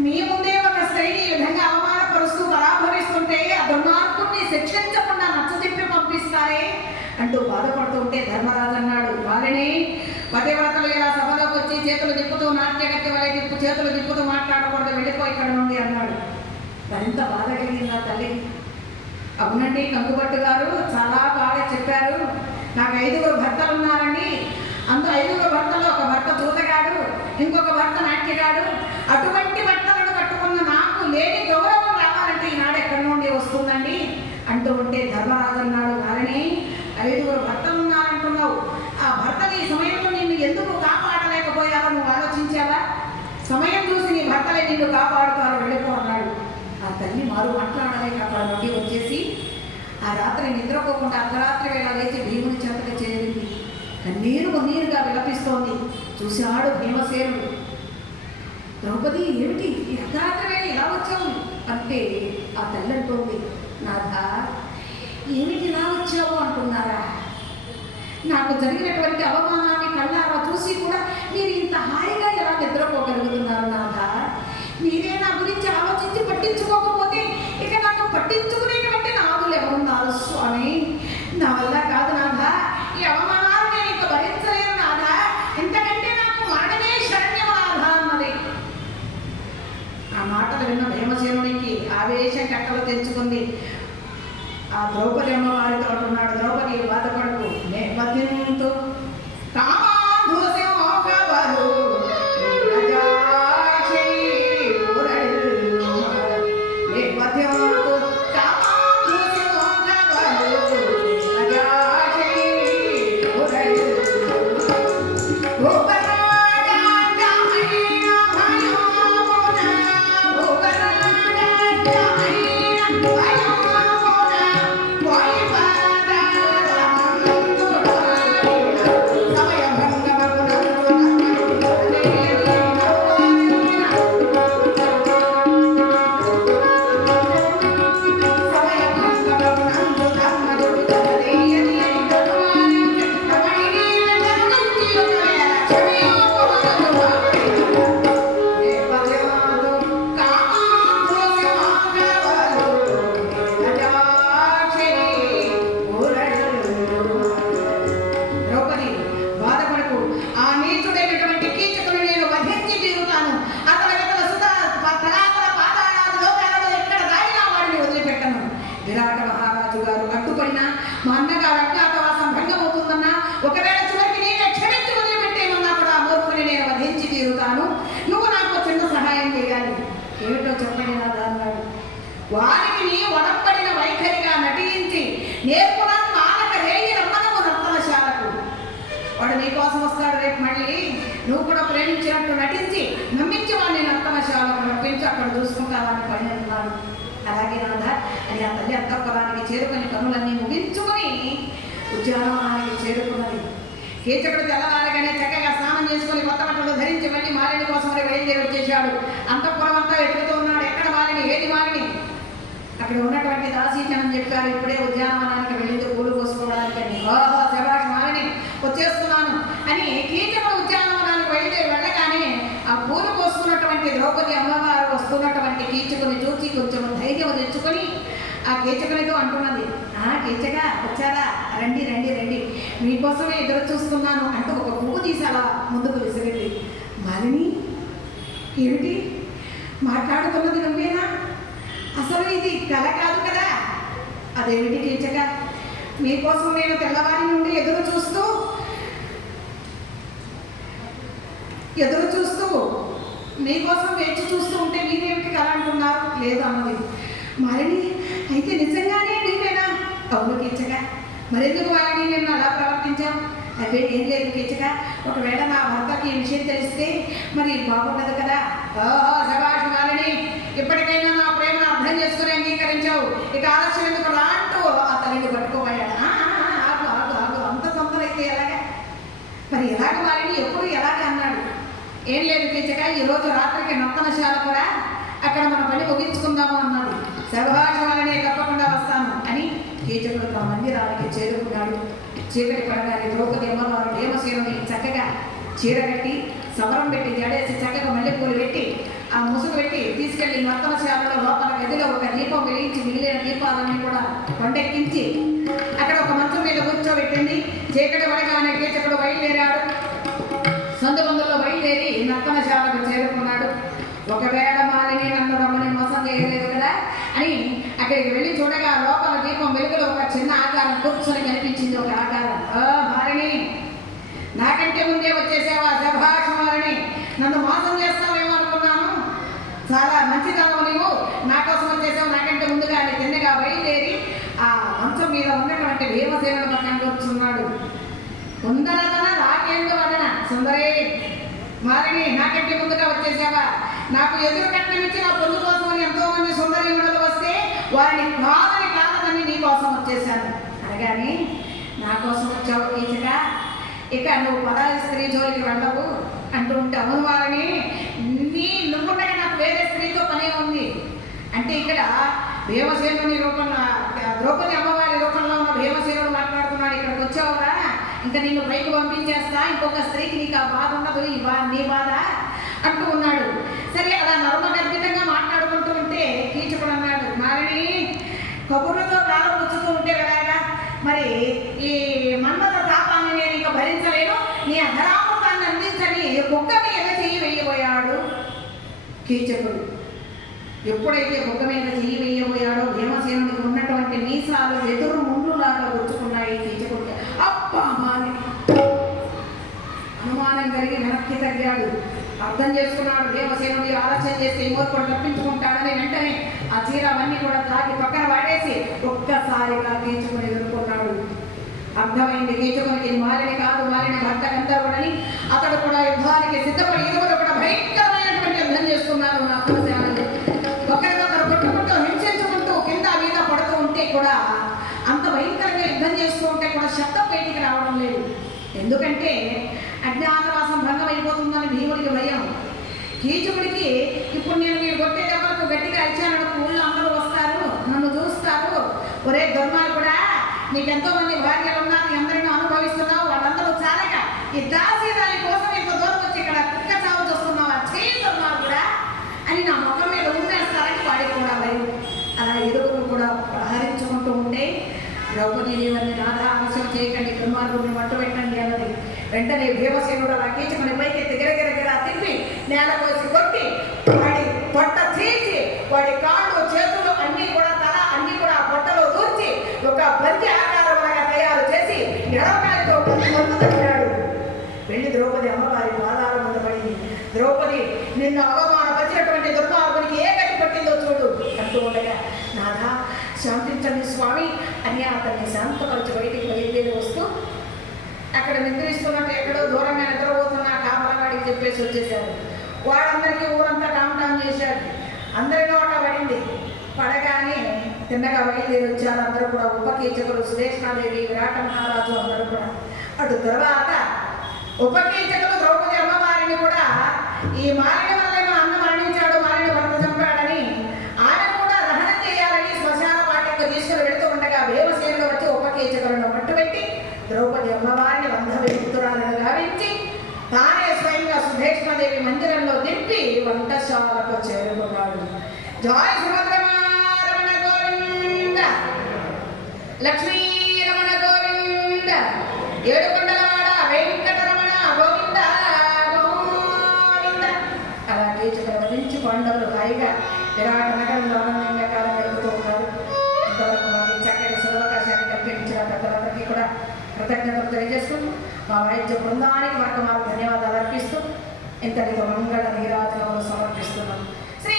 మీ ముందే ఒక స్త్రీని ఈ విధంగా అవమానపరుస్తూ పరాభవిస్తుంటే ఆ దుర్మార్గుడిని శిక్షించకుండా నచ్చజెప్పి పంపిస్తారే అంటూ బాధపడుతుంటే ధర్మరాజు అన్నాడు, వారిని పతివ్రతలు ఇలా సభలోకి వచ్చి చేతులు దిప్పుతూ నాట్యగట్టి వలె చేతులు దిప్పుతూ మాట్లాడకూడదు, వెళ్ళిపో ఇక్కడ నుండి అన్నాడు. మరింత బాధ కలిగింది ఆ తల్లికి. అవునండి కంకుబట్టు గారు చాలా బాగా చెప్పారు, నాకు 5గురు భర్తలు ఉన్నారండి, అందులో 5గురు భర్తలు ఒక భర్త దూతగాడు, ఇంకొక భర్త నాట్యగాడు, అటువంటి భర్తలను కట్టుకున్న నాకు లేని గౌరవం రావాలంటే ఈనాడు ఎక్కడి నుండి వస్తుందండి అంటూ ఉంటే ధర్మరాజు అన్నాడు, వారిని 5గురు భర్తలు ఉన్నారంటున్నావు, ఆ భర్తలు ఈ సమయంలో నిన్ను ఎందుకు కాపాడలేకపోయారో నువ్వు ఆలోచించావా? సమయం చూసి నీ భర్తలే నిన్ను కాపాడుతారు, వెళ్ళిపో అన్నాడు. ఆ తల్లి మారు మాట్లాడలేక అక్కడ నుండి వచ్చేసి ఆ రాత్రి నిద్రపోకుండా అర్ధరాత్రి వేళ లేచి భీముని చేతకు చేరింది. కన్నీరుగా విలపిస్తోంది. చూశాడు భీమసేనుడు. ద్రౌపది ఏమిటి ఈ అర్ధరాత్రి వేళ ఇలా వచ్చావు అంటే ఆ తల్లి అంటోంది, నాథ ఏమిటి ఇలా వచ్చావు అంటున్నారా? నాకు జరిగినటువంటి అవమానాన్ని కళ్ళారా చూసి కూడా మీరు ఇంత హాయిగా ఎలా నిద్రపోగలుగుతున్నారు నాథ? మీరే నా గురించి ఆలోచించి పట్టించుకోకపోతే ఇక నన్ను పట్టించుకునేటువంటి నాదులు ఎవరున్నారు స్వామి? నా వల్ల కాదు నాథ, ఈ అవమానాలు నేను ఇక భరించలేను నాథ, ఇంతకంటే నాకు మరణమే శరణ్యము నాథ అన్నది. ఆ మాటలు విన్న భీమసేనునికి ఆవేశం కట్టలు తెచ్చుకుంది. ఆ ద్రౌపది అమ్మవారితో అంటున్నాడు, ద్రౌపది బాధపడకు, నేపథ్యంతో విరాట మహారాజు గారు అడ్డుపడినా మా అన్నగారు అజ్ఞాతవాసం భంగమవుతుందన్నా, ఒకవేళ చివరికి నేనే క్షమించి వదిలిపెట్టేమన్నా కూడా ఆ మూర్ఖుని నేను వధించి తీరుతాను, నువ్వు నాకు చిన్న సహాయం చేయాలి. ఏమిటో చెప్పండి నా అన్నాడు. వారికి నీ వనపడిన వైఖరిగా నటించి నేర్పున మానక రేయి రమ్మనము నర్తనశాలకు. వాడు నీకోసం వస్తాడు రేపు మళ్ళీ, నువ్వు కూడా ప్రేమించినట్టు నటించి నమ్మించి వాడిని నర్తనశాలకు నప్పించి అక్కడ చూసుకుంటావని పని అన్నాడు. అలాగే నాథ అని ఆ తల్లి అంతఃపురానికి చేరుకుని పనులన్నీ ముగించుకొని ఉద్యానవనానికి చేరుకున్నది. కీచకుడు తెల్లవారగానే చక్కగా స్నానం చేసుకుని కొత్త బట్టలు ధరించి మళ్ళీ మాలిని కోసం బయలుదేరి వచ్చేశాడు. అంతఃపురం అంతా వెతుకుతూ ఉన్నాడు, ఎక్కడ మాలిని, ఏది మాలిని? అక్కడ ఉన్నటువంటి దాసీజనం చెప్పారు, ఇప్పుడే ఉద్యానవనానికి వెళ్ళింది పూలు కోసుకోవడానికని. ఓహో శభాష్ మాలిని, వచ్చేస్తున్నాను అని కీచకుడు ఉద్యానవనానికి బయలుదేరి వెళ్ళగానే ఆ పూలు కోసుకున్నటువంటి ద్రౌపది అమ్మవారు వస్తున్నటువంటి కీచకుని చూసి కొంచెం ధైర్యం తెచ్చుకొని ఆ కీచకునితో అంటున్నది, కీచక వచ్చారా, రండి రండి రండి, మీకోసమే ఎదురు చూస్తున్నాను అంటూ ఒక పువ్వు తీసి అలా ముందుకు విసిరింది. మాలిని ఏమిటి మాట్లాడుతున్నది నువ్వేనా? అసలు ఇది కళ కాదు కదా? అదేమిటి కీచక, మీకోసం నేను తెల్లవారి నుండి ఎదురు చూస్తూ మీకోసం వేచి చూస్తూ ఉంటే మీరేమిటి కళ అంటున్నారు? లేదు అన్నది. మాలిని అయితే నిజంగానే నీవేనా? అవును కీచక. మరెందుకు వాళ్ళని నేను అలా ప్రవర్తించావు? అదే ఏం లేదు కీచక, ఒకవేళ నా భర్తకి ఈ విషయం తెలిస్తే మరి బాగుండదు కదా. ఓహో శభాష్ మాలిని, ఇప్పటికైనా నా ప్రేమను అర్థం చేసుకుని అంగీకరించావు, ఇక ఆలస్యం ఎందుకు రా అంటూ ఆ తల్లిని పట్టుకోబోయాడు. ఆగు ఆగు ఆగు, అంత తొందరైతే ఎలాగా? మరి ఎలాగ మాలిని, ఎప్పుడు ఎలాగ అన్నాడు. ఏం లేదు కీచక, ఈరోజు రాత్రికి నర్తనశాల కూడా అక్కడ మన పని ముగించుకుందాము అన్నాడు. శభాష్ మాలిని, తప్పకుండా వస్తాను అని కీచకుడు తన మందిరానికి చేరుకున్నాడు. చీకటి పడగానే ద్రౌపది అమ్మవారు భీమసేనుని చక్కగా చీర కట్టి సవరం పెట్టి జడేసి చక్కగా మల్లెపూలు పెట్టి ఆ ముసుగు పెట్టి తీసుకెళ్లి నర్తనశాలలో లోపల గదిలో ఒక దీపం వెలిగించి మిగిలిన దీపాలన్నీ కూడా కొండెక్కించి అక్కడ ఒక మంచం మీద కూర్చోబెట్టింది. చీకటి పడగానే కీచకుడు బయలుదేరాడు. సొంత బంధువుల్లో బయలుదేరి నర్తనశాలకు చేరుకున్నాడు. ఒకవేళ మాలిని నన్ను రమ్మని మోసం చేయలేదు కదా అని అక్కడికి వెళ్ళి చూడగా లోపల దీపం వెలుగులో ఒక చిన్న ఆకారం కూర్చొని కనిపించింది. ఒక ఆకారం. మాలిని, నాకంటే ముందే వచ్చేసావా? శభాష్ మాలిని, నన్ను మోసం చేస్తావేమో అనుకున్నాను. చాలా మంచిదనవు నీవు, నా కోసం వచ్చేసావు. నాకంటే ముందుగా అని తిన్నగా బయలుదేరి ఆ మంచం మీద ఉన్నటువంటి భీమసేనుడు పక్కన కూర్చున్నాడు. ఉందనతన రాకేందు వదన సుందరే, మాలిని నాకంటే ముందుగా వచ్చేసావా? నాకు ఎదురు కట్నమిచ్చి నా పొందు కోసం అని ఎంతో మంది సుందరీమణులు వస్తే వారిని కాదని నీ కోసం వచ్చేసాను. అనగానే నా కోసం వచ్చావు కీచక, ఇక నువ్వు పదాల స్త్రీ జోలికి వెళ్ళవు అంటూ ఉంటే, అవును మాలిని, నువ్వుండగా నాకు వేరే స్త్రీతో పనే ఉంది అంటే ఇక్కడ భీమసేనుని రూపంలో, ద్రౌపది అమ్మవారి రూపంలో ఉన్న భీమసేనుడు మాట్లాడుతున్నాడు. ఇక్కడికి వచ్చావురా, ఇంకా నిన్ను పైకి పంపించేస్తా, ఇంకొక స్త్రీకి నీకు ఆ బాధ ఉండదు, నీ బాధ అంటూ ఉన్నాడు. సరే, అలా నర్మగర్భితంగా మాట్లాడుకుంటూ ఉంటే కీచకుడు అన్నాడు, మాలిని కబుర్లతో కాలం పుచ్చుతూ ఉంటే వెళ్ళాగా, మరి ఈ మన్మథ తాపాన్ని నేను ఇక భరించలేను, నీ అధరామృతాన్ని అందించని బొగ్గ మీద చెయ్యి వేయబోయాడు కీచకుడు. ఎప్పుడైతే బొగ్గ మీద చెయ్యి వేయబోయాడో భీమసేనుడికి ఉన్నటువంటి మీసాలు వెదురు ముండ్లులాగా గుచ్చుకున్నాయి కీచకుడికి. అబ్బా మాలిని అనుమానం కలిగి వెనక్కి తగ్గాడు. అర్థం చేసుకున్నాడు భీమసేనుడి ఆలోచన చేస్తే ఇంకొకటి తప్పించుకుంటాడని వెంటనే ఆ చీర అవన్నీ కూడా తాకి పక్కన వాడేసి ఒక్కసారిగా కీచుకుని ఎదుర్కొన్నాడు. అర్థమైంది కీచుకునికి మాలిని కాదు, మాలిని భర్త గంధర్వుడని. అతడు కూడా యుద్ధానికి సిద్ధపడి ఇరువురు కూడా భయంకరమైనటువంటి యుద్ధం చేస్తున్నారు. నర్తనశాలలో ఒకరికొకరు కొట్టుకుంటూ హింసించుకుంటూ కింద మీద పడుతూ ఉంటే కూడా, అంత భయంకరంగా యుద్ధం చేస్తూ ఉంటే కూడా శబ్దం బయటికి రావడం లేదు. ఎందుకంటే అజ్ఞాతవాసం భంగం అయిపోతుందని భీముడికి భయం. కీచకుడికి ఇప్పుడు నేను మీరు కొట్టే దెబ్బలకు గట్టిగా ఇచ్చాను, ఊళ్ళో అందరూ వస్తారు, నన్ను చూస్తారు, ఒరే దుర్మార్గుడా, నీకెంతో మంది భార్యలు ఉన్నారు, అందరినీ అనుభవిస్తున్నావు, వాళ్ళందరూ చాలక ఈ దాసి దాని కోసం ఇంత దూరం వచ్చి ఇక్కడ కుక్క చావు చూస్తున్నావు, చేయి దుర్మార్గుడా అని నా ముఖం మీద ఉండేస్తారని వాడికి కూడా భయం. అలా ఎదుగురు కూడా ప్రహరించుకుంటూ ఉంటే ద్రౌపది దేవన్ని రాధా ఆలస్యం చేయకండి, దుర్మార్గుడిని మట్టు పెట్టండి అన్నది. వెంటనే భీమసేనుడు అలా కీచకుని పైకెత్తి గిరగిరగిరా తిప్పి నేల కోసి కొట్టి వాడి పొట్ట చీల్చి వాడి కాళ్ళు చేతులు అన్నీ కూడా తల అన్నీ కూడా ఆ పొట్టలో దూర్చి ఒక బంతి ఆకారంలాగా తయారు చేసి ఎడవకాయతో మందు తగ్గాడు. వెళ్ళి ద్రౌపది అమ్మవారి పాదాల మీద పడింది. ద్రౌపది, నిన్ను అవమానపరిచినటువంటి దుర్మార్గునికి ఏ గట్టి పట్టిందో చూడు అంటూ ఉండగా, నాదా శాంతించండి స్వామి అని అతన్ని శాంతపరిచి బయటికి బయలుదేరి వస్తూ అక్కడ నిద్రిస్తున్నట్టు ఎక్కడో దూరంగా నిద్రపోతున్న కాపలవాడికి చెప్పేసి వచ్చేసారు. వాడందరికీ ఊరంతా టామ్ చేశాడు. అందరి నోట పడింది. పడగానే తిన్నగా బయలుదేరి వచ్చారు అందరూ కూడా. ఉపకీచకులు, సుదేష్ణాదేవి, విరాట మహారాజు అందరూ కూడా. అటు తర్వాత ఉపకీచకులు ద్రౌపది అమ్మవారిని కూడా ఈ మాలిని వల్లే మా అన్న మరణించాడు, మాలిని భర్త చంపాడని ఆయన కూడా దహనం చేయాలని శ్మశాన వాటికి తీసుకుని వెళుతూ ఉండగా భీమసేనుడు వచ్చి ఉపకీచకులను మట్టుపెట్టి ద్రౌపది అమ్మవారిని వంధవిపుత్రురాలను గావించి తానే స్వయంగా సుధేష్ణాదేవి మందిరంలో దింపి వంటశాలకు చేరుకున్నాడు. జయ సుభద్రమారమణ గోవింద, లక్ష్మీరమణ గోవింద, ఏడుకొండలవాడ వెంకటరమణ గోవింద గోవింద. అలా కీచకులు వధించి పాండవులు హాయిగా విరాట నగరంలో ఆనందంగా కాలం గడుపుతూ ఉన్నారు. ఇంతవరకు మాకు చక్కటి సులవకాశాన్ని కల్పించిన పెద్దలందరికీ కూడా కృతజ్ఞతలు తెలియజేస్తూ మా వైద్య బృందానికి మాకు ధన్యవాదాలు అర్పిస్తూ ఇంతటితో మంగళ నీరాజనములు సమర్పిస్తున్నాం. శ్రీ